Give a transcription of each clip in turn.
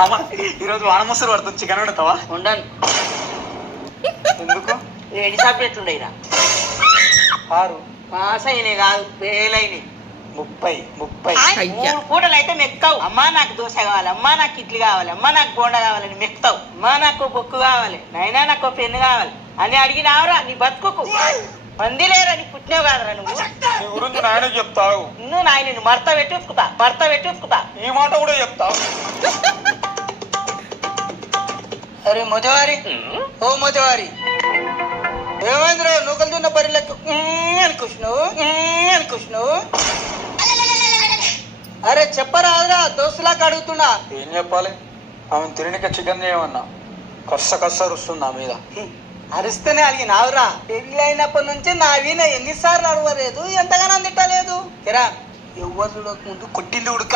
అమ్మా ఈరోజు వానమూసలు పడుతుంది, చికెన్ పెడతావా? ఉండను. ఎందుకు? ఎన్ని సబ్జెక్టులు ఉండయిరా? 6 పాస్ అయినాయి కాదు, ఫెయిల్ అయినాయి. 30 3 పూటలు అయితే మెక్తావు. అమ్మా నాకు దోశ కావాలి, అమ్మా నాకు ఇడ్లీ కావాలి, అమ్మా నాకు బోండా కావాలని మెక్తావు. అమ్మా నాకు బొక్కు కావాలి, నైనా నాకు పెన్ను కావాలి అని అడిగినావురా. నీ బతుకుకు మంది లేరా, నీ పుట్టినవు కాదురా నువ్వు. నీ గురించి నాయన చెప్తావు. నువ్వు నాయన మడత పెట్టుకుతా. ఈ మాట కూడా చెప్తావు. అరే మొదవారి, ఓ మొదవారి, ఏమైందిరా నూకలుతున్న బరిలకు అనుకున్నావు? అరే చెప్పరాదురా, దోస్తులాగా అడుగుతున్నా. ఏం చెప్పాలి? ఆమె తిరిగిక చికెన్ చేయమన్నా కస్స రుస్తుంది నా మీద. అరిస్తేనే అడిగినావురా. పెళ్లి అయినప్పటి నుంచి నా వీణ ఎన్నిసార్లు అరవలేదు, ఎంతగానో తిట్టలేదు. ఎరా ఎవరు చూడక ముందు కొట్టింది ఉడక.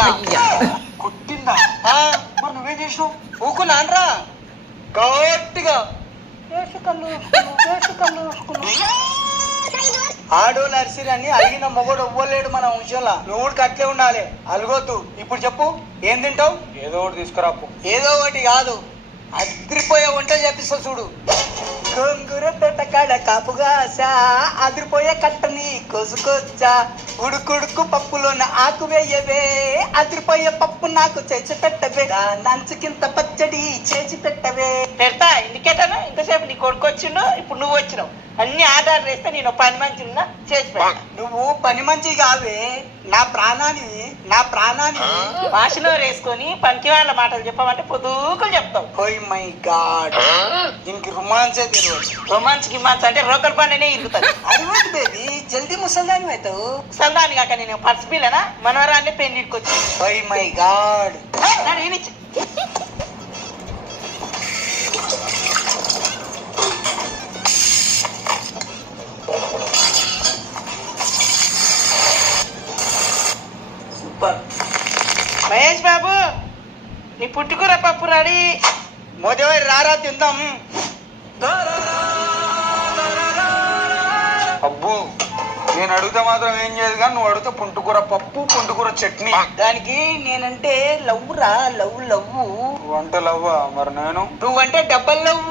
కొట్టిందా? ఆ, మరి నువ్వేం చేసావు? ఊకున్నాన్రా గట్టిగా. ఆడోళ్ళు అరిసిరని అడిగిన మొగడు ఇవ్వలేడు మన వంశంలో. నువ్వు అట్లే ఉండాలి, అలగొద్దు. ఇప్పుడు చెప్పు, ఏం తింటావు? ఏదో ఒకటి తీసుకురాపు. ఏదో ఒకటి కాదు, అదిరిపోయే వంట చెప్పిస్తా చూడు. గోంగూర తోటకాడ కాపుగాసా, అదిరిపోయే కట్టని కోసుకొచ్చా, ఉడుకుడుకు పప్పులోన ఆకు వేయవే, అదిరిపోయే పప్పు నాకు చేసి పెట్టవే, నంచుకింత పచ్చడి చేసి పెట్టవే. పెడతా. ఇందుకేటాను ఇంతసేపు నీ కొడుకు వచ్చిండు, ఇప్పుడు నువ్వు వచ్చినావు. అన్ని ఆధార్ వేస్తే నేను పని మంచి ఉన్నా చేసి పెడతా. నువ్వు పని మంచి కావే, నా ప్రాణాన్ని భాషలో వేసుకొని పనికి వాళ్ళ మాటలు చెప్పమంటే పొదుకులు చెప్తావు. ఓయ్ మై గాడ్, దీనికి రొమాన్సే తెలియదు. రొమాన్స్ గిమాన్స్ అంటే రోకల్ పండునే ఇరుగుతుంది. అడిగోదు బేబీ, జల్దీ ముసల్దాని అవుతావు. సందాని కాక నేను పర్సు పిల్లనా మనవరాన్ని పెళ్లికి వచ్చి. ఓయ్ my God, super. Mahesh Babu, నీ పుట్టుకూర పప్పు రెడీ. మోదేవారి రారా తిందాం. అబ్బో, నేను అడిగితే మాత్రం ఏం చేయదు, కానీ నువ్వు అడిగితే పుంటుకూర పప్పు, పుంటుకూర చట్నీ. దానికి నేనంటే లవ్ రా, లవ్. నువ్వు అంటే లవ్వా? మరి నేను నువ్వంటే డబ్బల్ లవ్.